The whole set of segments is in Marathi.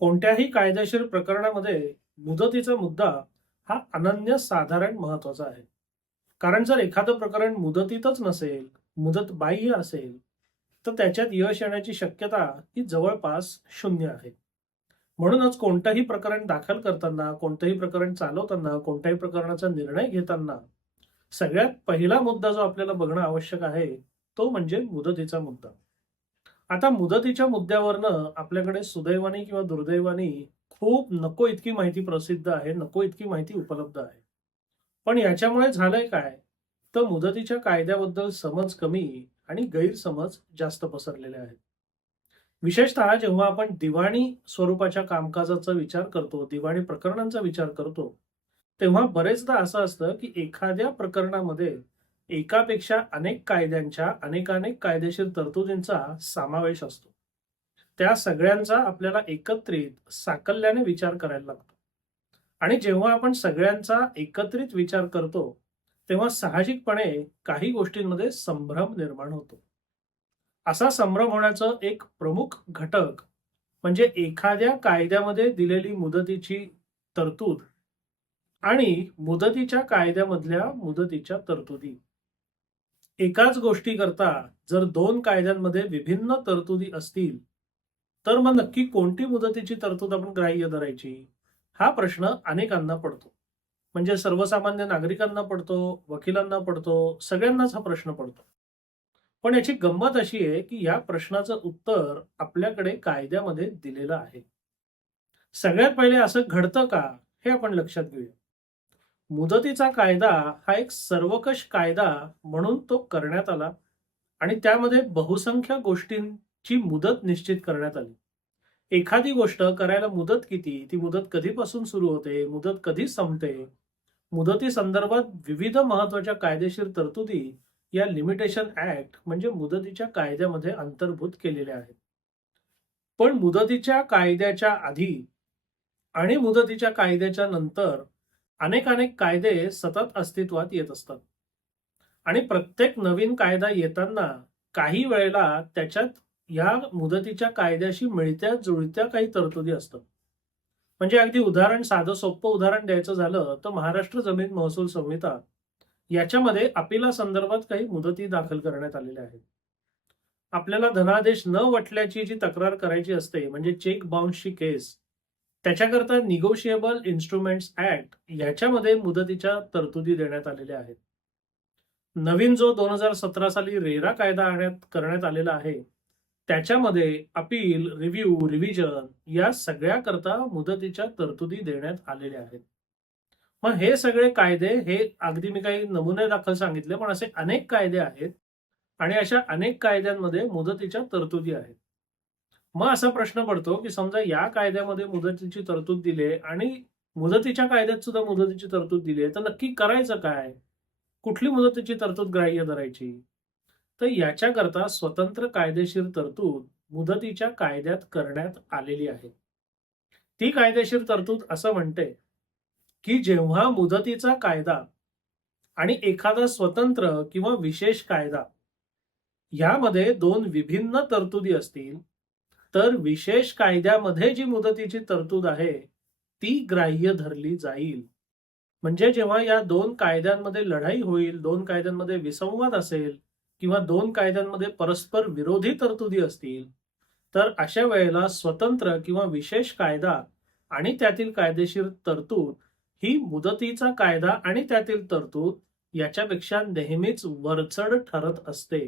कोणत्याही कायदेशीर प्रकरणामध्ये मुदतीचा मुद्दा हा अनन्यसाधारण महत्वाचा आहे. कारण जर एखादं प्रकरण मुदतीतच नसेल, मुदत बाह्य असेल, तर त्याच्यात यश येण्याची शक्यता ही जवळपास शून्य आहे. म्हणूनच कोणतंही प्रकरण दाखल करताना, कोणतंही प्रकरण चालवताना, कोणत्याही प्रकरणाचा निर्णय घेताना सगळ्यात पहिला मुद्दा जो आपल्याला बघणं आवश्यक आहे, तो म्हणजे मुदतीचा मुद्दा. आता मुदतीच्या मुद्द्यावरनं आपल्याकडे सुदैवाने किंवा दुर्दैवाने खूप नको इतकी माहिती प्रसिद्ध आहे, नको इतकी माहिती उपलब्ध आहे. पण याच्यामुळे झालंय काय? तर मुदतीच्या कायद्याबद्दल समज कमी आणि गैरसमज जास्त पसरलेले आहेत. विशेषतः जेव्हा आपण दिवाणी स्वरूपाच्या कामकाजाचा विचार करतो, दिवाणी प्रकरणांचा विचार करतो, तेव्हा बरेचदा असं असतं, की एखाद्या प्रकरणामध्ये एकापेक्षा अनेक कायद्यांच्या अनेकानेक कायदेशीर तरतुदींचा समावेश असतो. त्या सगळ्यांचा आपल्याला एकत्रित साकल्याने विचार करायला लागतो. आणि जेव्हा आपण सगळ्यांचा एकत्रित विचार करतो, तेव्हा साहजिकपणे काही गोष्टींमध्ये संभ्रम निर्माण होतो. असा संभ्रम होण्याचं एक प्रमुख घटक म्हणजे एखाद्या कायद्यामध्ये दिलेली मुदतीची तरतूद आणि मुदतीच्या कायद्यामधल्या मुदतीच्या तरतुदी. एकाच गोष्टीकरता जर 2 कायद्यांमध्ये विभिन्न तरतुदी असतील, तर मग नक्की कोणती मुदतीची तरतूद आपण ग्राह्य धरायची? हा प्रश्न अनेकांना पडतो. म्हणजे सर्वसामान्य नागरिकांना पडतो, वकिलांना पडतो, सगळ्यांनाच हा प्रश्न पडतो. पण याची गंमत अशी आहे, की या प्रश्नाचं उत्तर आपल्याकडे कायद्यामध्ये दिलेलं आहे. सगळ्यात पहिले असं घडतं का? हे आपण लक्षात घेऊया. मुदतीचा कायदा हा एक सर्वकष कायदा म्हणून तो करण्यात आला आणि त्यामध्ये बहुसंख्य गोष्टींची मुदत निश्चित करण्यात आली. एखादी गोष्ट करायला मुदत किती, ती मुदत कधीपासून सुरू होते, मुदत कधी संपते, मुदती संदर्भात विविध महत्वाच्या कायदेशीर तरतुदी या लिमिटेशन ऍक्ट म्हणजे मुदतीच्या कायद्यामध्ये अंतर्भूत केलेल्या आहेत. पण मुदतीच्या कायद्याच्या आधी आणि मुदतीच्या कायद्याच्या नंतर अनेक अनेक कायदे सतत अस्तित्वात येत असतात. आणि प्रत्येक नवीन कायदा येताना काही वेळेला त्याच्यात या मुदतीच्या कायद्याशी मिळत्या जुळत्या काही तरतुदी असतात. म्हणजे अगदी उदाहरण साधं सोपं उदाहरण द्यायचं झालं तर महाराष्ट्र जमीन महसूल संहिता याच्यामध्ये अपिला संदर्भात काही मुदती दाखल करण्यात आलेल्या आहेत. आपल्याला धनादेश न वटल्याची जी तक्रार करायची असते म्हणजे चेक बाउन्सची केस, त्याच्याकरता निगोशिएबल इन्स्ट्रुमेंट्स ऍक्ट ह्याच्यामध्ये मुदतीच्या तरतुदी देण्यात आलेल्या आहेत. नवीन जो 2017 साली रेरा कायदा करण्यात आलेला आहे, त्याच्यामध्ये अपील, रिव्ह्यू, रिव्हिजन या सगळ्याकरता मुदतीच्या तरतुदी देण्यात आलेल्या आहेत. मग हे सगळे कायदे हे अगदी मी काही नमुने दाखल सांगितले, पण असे अनेक कायदे आहेत आणि अशा अनेक कायद्यांमध्ये मुदतीच्या तरतुदी आहेत. मग असा प्रश्न पडतो, की समजा या कायद्यामध्ये मुदतीची तरतूद दिली आणि मुदतीच्या कायद्यात सुद्धा मुदतीची तरतूद दिली आहे, तर नक्की करायचं काय? कुठली मुदतीची तरतूद ग्राह्य धरायची? तर याच्याकरता स्वतंत्र कायदेशीर तरतूद मुदतीच्या कायद्यात करण्यात आलेली आहे. ती कायदेशीर तरतूद असं म्हणते, की जेव्हा मुदतीचा कायदा आणि एखादा स्वतंत्र किंवा विशेष कायदा यामध्ये 2 विभिन्न तरतुदी असतील, तर विशेष कायद्यामध्ये जी मुदतीची तरतूद आहे, ती ग्राह्य धरली जाईल. म्हणजे जेव्हा या 2 कायद्यांमध्ये लढाई होईल, 2 कायद्यांमध्ये विसंवाद असेल किंवा 2 कायद्यांमध्ये परस्पर विरोधी तरतुदी असतील, तर अशा वेळेला स्वतंत्र किंवा विशेष कायदा आणि त्यातील कायदेशीर तरतूद ही मुदतीचा कायदा आणि त्यातील तरतूद याच्यापेक्षा नेहमीच वरचढ ठरत असते.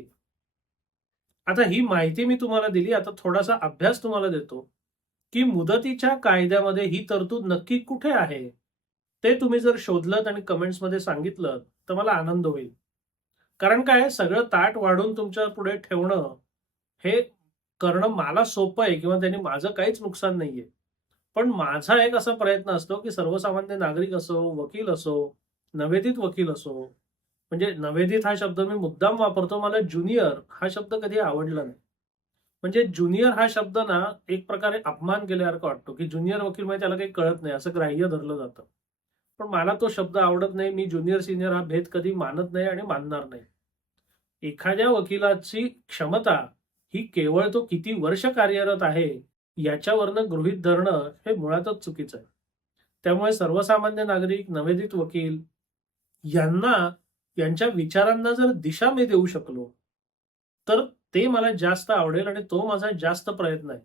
आता ही माहिती मी तुम्हाला दिली. आता थोडासा अभ्यास तुम्हाला देतो, की मुदतीच्या कायद्यामध्ये ही तरतूद नक्की कुठे आहे? ते तुम्ही जर शोधलत आणि कमेंट्समध्ये सांगितलं, तर मला आनंद होईल. कारण काय सगळं ताट वाढून तुमच्या पुढे ठेवणं, हे करणं मला सोपं आहे किंवा त्याने माझं काहीच नुकसान नाहीये. पण माझा एक असा प्रयत्न असतो, की सर्वसामान्य नागरिक असो, वकील असो, नवेदित वकील असो, म्हणजे नवेदित हा शब्द मी मुद्दाम वापरतो. मला ज्युनियर हा शब्द कधी आवडला नाही. म्हणजे ज्युनियर हा शब्द ना एक प्रकारे अपमान केल्यासारखा वाटतो, की ज्युनियर वकील म्हणजे त्याला काही कळत नाही असं ग्राह्य धरलं जातं. पण मला तो शब्द आवडत नाही. मी ज्युनियर सिनियर हा भेद कधी मानत नाही आणि मानणार नाही. एखाद्या वकिलाची क्षमता ही केवळ तो किती वर्ष कार्यरत आहे याच्यावरनं गृहीत धरणं हे मुळातच चुकीचं आहे. त्यामुळे सर्वसामान्य नागरिक, नवोदित वकील यांना यांच्या विचारांना जर दिशा मी देऊ शकलो, तर ते मला जास्त आवडेल आणि तो माझा जास्त प्रयत्न आहे.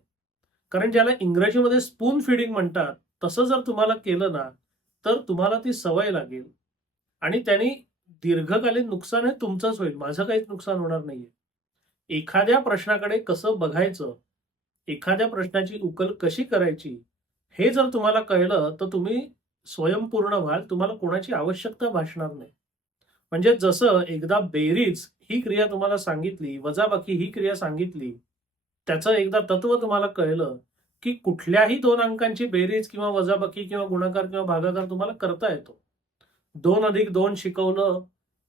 कारण ज्याला इंग्रजीमध्ये स्पून फीडिंग म्हणतात, तसं जर तुम्हाला केलं ना, तर तुम्हाला ती सवय लागेल आणि त्याने दीर्घकालीन नुकसान हे तुमचंच होईल. माझं काहीच नुकसान होणार नाहीये. एखाद्या प्रश्नाकडे कसं बघायचं, एखाद्या प्रश्नाची उकल कशी करायची, हे जर तुम्हाला कळलं, तर तुम्ही स्वयंपूर्ण व्हाल. तुम्हाला कोणाची आवश्यकता भासणार नाही. म्हणजे जसं एकदा बेरीज ही क्रिया तुम्हाला सांगितली, वजाबाकी ही क्रिया सांगितली, त्याचं एकदा तत्व तुम्हाला कळलं, की कुठल्याही 2 अंकांची बेरीज किंवा वजाबाकी किंवा गुणाकार किंवा भागाकार तुम्हाला करता येतो. 2+2 शिकवलं,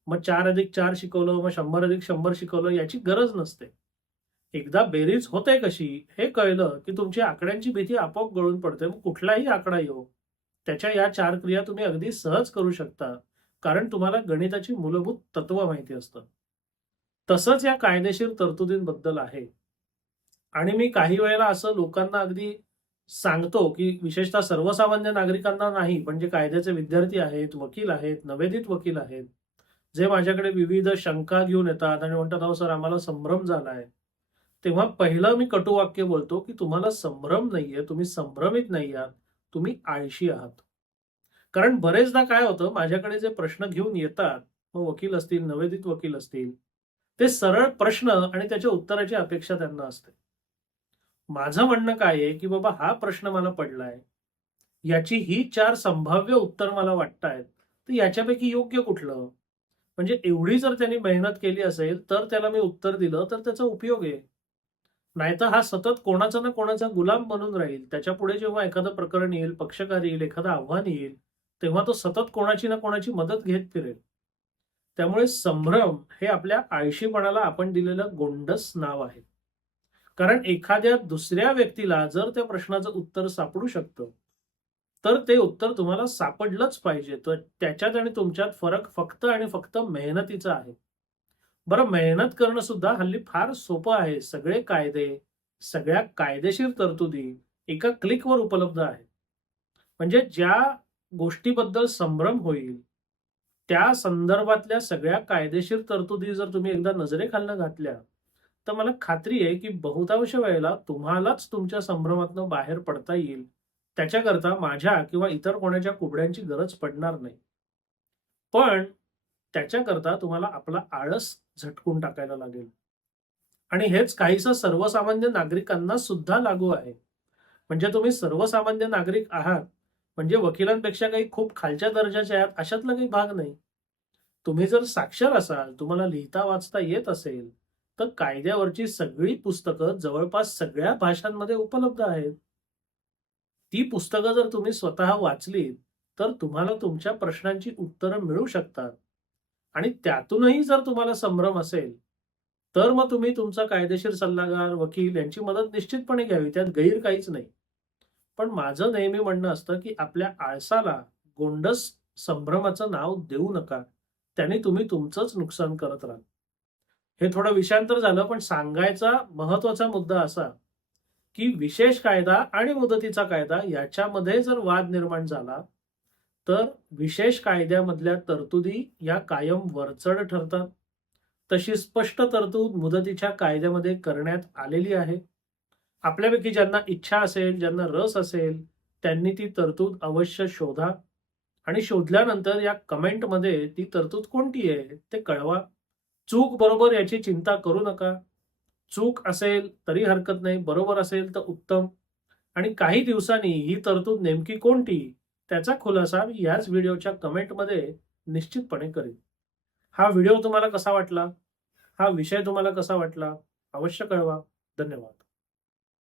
मग 4+4 शिकवलं, मग 100+100 शिकवलं याची गरज नसते. एकदा बेरीज होते कशी हे कळलं, की तुमची आकड्यांची भीती आपोआप गळून पडते. मग कुठलाही आकडा येवो, त्याच्या या 4 क्रिया तुम्ही अगदी सहज करू शकता. कारण तुम्हाला गणिताची मूलभूत तत्व माहिती असतं. तसंच या कायदेशीर तरतुदींबद्दल आहे. आणि मी काही वेळेला असं लोकांना अगदी सांगतो, की विशेषतः सर्वसामान्य नागरिकांना नाही, पण जे कायद्याचे विद्यार्थी आहेत, वकील आहेत, नवोदित वकील आहेत, जे माझ्याकडे विविध शंका घेऊन येतात आणि म्हणतात, "अहो सर, आम्हाला संभ्रम झालाय." तेव्हा पहिलं मी कटुवाक्य बोलतो, की तुम्हाला संभ्रम नाहीये, तुम्ही संभ्रमित नाही आहात, तुम्ही आळशी आहात. कारण बरेचदा काय होतं, माझ्याकडे जे प्रश्न घेऊन येतात, मग वकील असतील, नवोदित वकील असतील, ते सरळ प्रश्न आणि त्याच्या उत्तराची अपेक्षा त्यांना असते. माझं म्हणणं काय आहे, की बाबा हा प्रश्न मला पडलाय, याची ही 4 संभाव्य उत्तर मला वाटतायत, तर याच्यापैकी योग्य कुठलं? म्हणजे एवढी जर त्यांनी मेहनत केली असेल, तर त्याला मी उत्तर दिलं, तर त्याचा उपयोग आहे. नाहीतर हा सतत कोणाचा ना कोणाचा गुलाम बनून राहील. त्याच्यापुढे जेव्हा एखादं प्रकरण येईल, पक्षकार येईल, एखादं आव्हान येईल, तेव्हा तो सतत कोणाची ना कोणाची मदत घेत फिरेल. त्यामुळे संभ्रम हे आपल्या आळशीपणाला आपण दिलेलं गोंडस नाव आहे. कारण एखाद्या दुसऱ्या व्यक्तीला जर त्या प्रश्नाचं उत्तर सापडू शकतं, तर ते उत्तर तुम्हाला सापडलंच पाहिजे. तर त्याच्यात आणि तुमच्यात फरक फक्त आणि फक्त मेहनतीचा आहे. बरं, मेहनत करणं सुद्धा हल्ली फार सोपं आहे. सगळे कायदे, सगळ्या कायदेशीर तरतुदी एका क्लिकवर उपलब्ध आहेत. म्हणजे ज्या गोष्टीबद्दल संभ्रम होईल, त्या संदर्भातल्या सगळ्या कायदेशीर तरतुदी जर तुम्ही एकदा नजरेखालनं घातल्या, तर मला खात्री आहे, की बहुतांश वेळेला तुम्हालाच तुमच्या संभ्रमातनं बाहेर पडता येईल. त्याच्याकरता माझ्या किंवा इतर कोणाच्या कुबड्यांची गरज पडणार नाही. पण त्याच्याकरता तुम्हाला आपला आळस झटकून टाकायला लागेल. आणि हेच काहीसं सर्वसामान्य नागरिकांना सुद्धा लागू आहे. म्हणजे तुम्ही सर्वसामान्य नागरिक आहात, म्हणजे वकिलांपेक्षा काही खूप खालच्या दर्जाचे आहात अशातला काही भाग नाही. तुम्ही जर साक्षर असाल, तुम्हाला लिहिता वाचता येत असेल, तर कायद्यावरची सगळी पुस्तकं जवळपास सगळ्या भाषांमध्ये उपलब्ध आहेत. ती पुस्तकं जर तुम्ही स्वतः वाचलीत, तर तुम्हाला तुमच्या प्रश्नांची उत्तरं मिळू शकतात. आणि त्यातूनही जर तुम्हाला संभ्रम असेल, तर मग तुम्ही तुमचा कायदेशीर सल्लागार, वकील यांची मदत निश्चितपणे घ्यावी. त्यात गैर काहीच नाही. पण माझं नेहमी म्हणणं असतं, की आपल्या आळसाला गोंडस संभ्रमाचं नाव देऊ नका. त्याने तुम्ही तुमचंच नुकसान करत राहाल. हे थोडं विषयांतर झालं, पण सांगायचा महत्त्वाचा मुद्दा असा, की विशेष कायदा आणि मुदतीचा कायदा याच्यामध्ये जर वाद निर्माण झाला, तर विशेष कायद्यामधल्या तरतुदी या कायम वरचढ ठरतात. तशी स्पष्ट तरतूद मुदतीच्या कायद्यामध्ये करण्यात आलेली आहे. आपल्यापैकी ज्यांना इच्छा असेल, ज्यांना रस असेल, त्यांनी ती तरतूद अवश्य शोधा आणि शोधल्यानंतर या कमेंटमध्ये ती तरतूद कोणती आहे ते कळवा. चूक बरोबर याची चिंता करू नका. चूक असेल तरी हरकत नाही, बरोबर असेल तर उत्तम. आणि काही दिवसांनी ही तरतूद नेमकी कोणती त्याचा खुलासा मी याच व्हिडिओच्या कमेंटमध्ये निश्चितपणे करेन. हा व्हिडिओ तुम्हाला कसा वाटला? हा विषय तुम्हाला कसा वाटला? अवश्य कळवा. धन्यवाद.